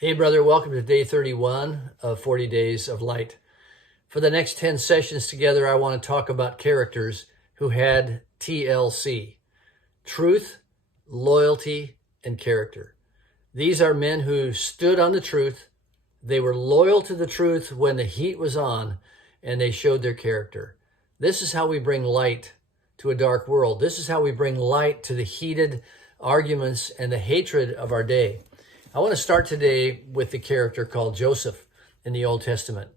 Hey, brother, welcome to day 31 of 40 Days of Light. For the next 10 sessions together, I want to talk about characters who had TLC, truth, loyalty, and character. These are men who stood on the truth. They were loyal to the truth when the heat was on, and they showed their character. This is how we bring light to a dark world. This is how we bring light to the heated arguments and the hatred of our day. I want to start today with the character called Joseph in the Old Testament.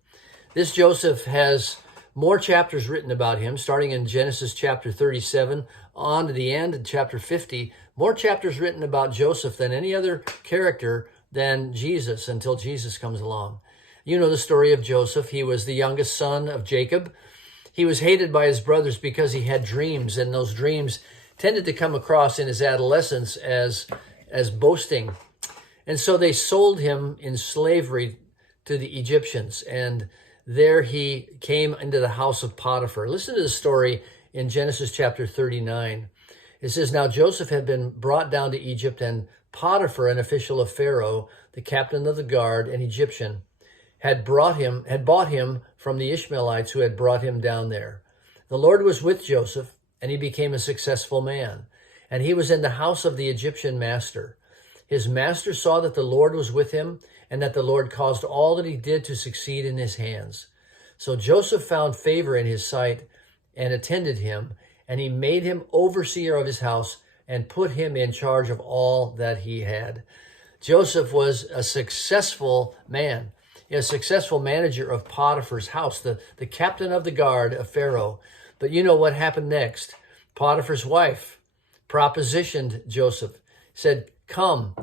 This Joseph has more chapters written about him, starting in Genesis chapter 37 on to the end of chapter 50. More chapters written about Joseph than any other character than Jesus until Jesus comes along. You know the story of Joseph. He was the youngest son of Jacob. He was hated by his brothers because he had dreams, and those dreams tended to come across in his adolescence as boasting. And so they sold him in slavery to the Egyptians. And there he came into the house of Potiphar. Listen to the story in Genesis chapter 39. It says, "Now Joseph had been brought down to Egypt, and Potiphar, an official of Pharaoh, the captain of the guard, an Egyptian, had bought him from the Ishmaelites who had brought him down there. The Lord was with Joseph, and he became a successful man. And he was in the house of the Egyptian master. His master saw that the Lord was with him, and that the Lord caused all that he did to succeed in his hands. So Joseph found favor in his sight and attended him, and he made him overseer of his house and put him in charge of all that he had." Joseph was a successful man, a successful manager of Potiphar's house, the captain of the guard of Pharaoh. But you know what happened next? Potiphar's wife propositioned Joseph, said, Come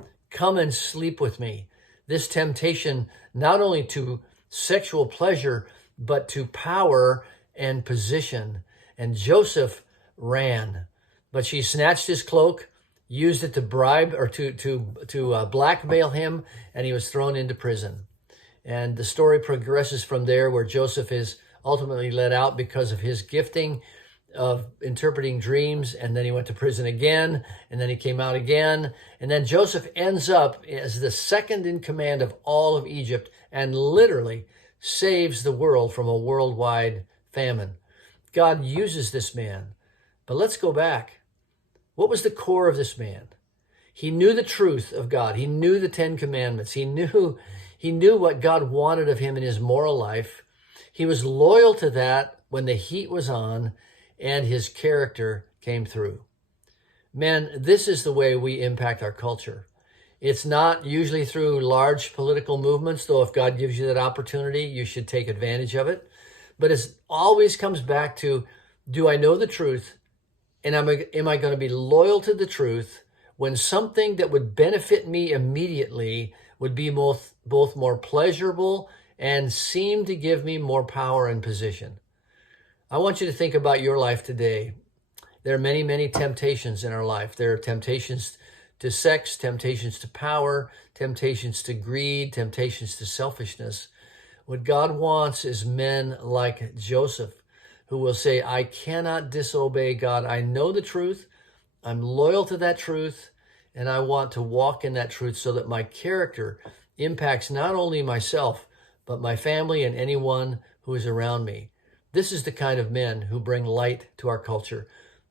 and sleep with me." This temptation not only to sexual pleasure, but to power and position. And Joseph ran, but she snatched his cloak, used it to bribe or to blackmail him, and he was thrown into prison. And the story progresses from there, where Joseph is ultimately let out because of his gifting of interpreting dreams, and then he went to prison again, and then he came out again, and then Joseph ends up as the second in command of all of Egypt and literally saves the world from a worldwide famine. God uses this man. But let's go back. What was the core of this man? He knew the truth of God. He knew the Ten Commandments. He knew what God wanted of him in his moral life. He was loyal to that when the heat was on, and his character came through. Men, this is the way we impact our culture. It's not usually through large political movements, though if God gives you that opportunity, you should take advantage of it. But it always comes back to, do I know the truth? And am I going to be loyal to the truth when something that would benefit me immediately would be both more pleasurable and seem to give me more power and position? I want you to think about your life today. There are many, many temptations in our life. There are temptations to sex, temptations to power, temptations to greed, temptations to selfishness. What God wants is men like Joseph, who will say, I cannot disobey God. I know the truth. I'm loyal to that truth, and I want to walk in that truth so that my character impacts not only myself, but my family and anyone who is around me. This is the kind of men who bring light to our culture.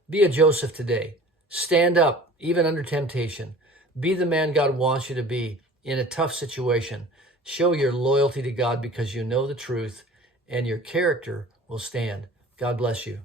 Be a Joseph today. Stand up, even under temptation. Be the man God wants you to be in a tough situation. Show your loyalty to God because you know the truth, and your character will stand. God bless you.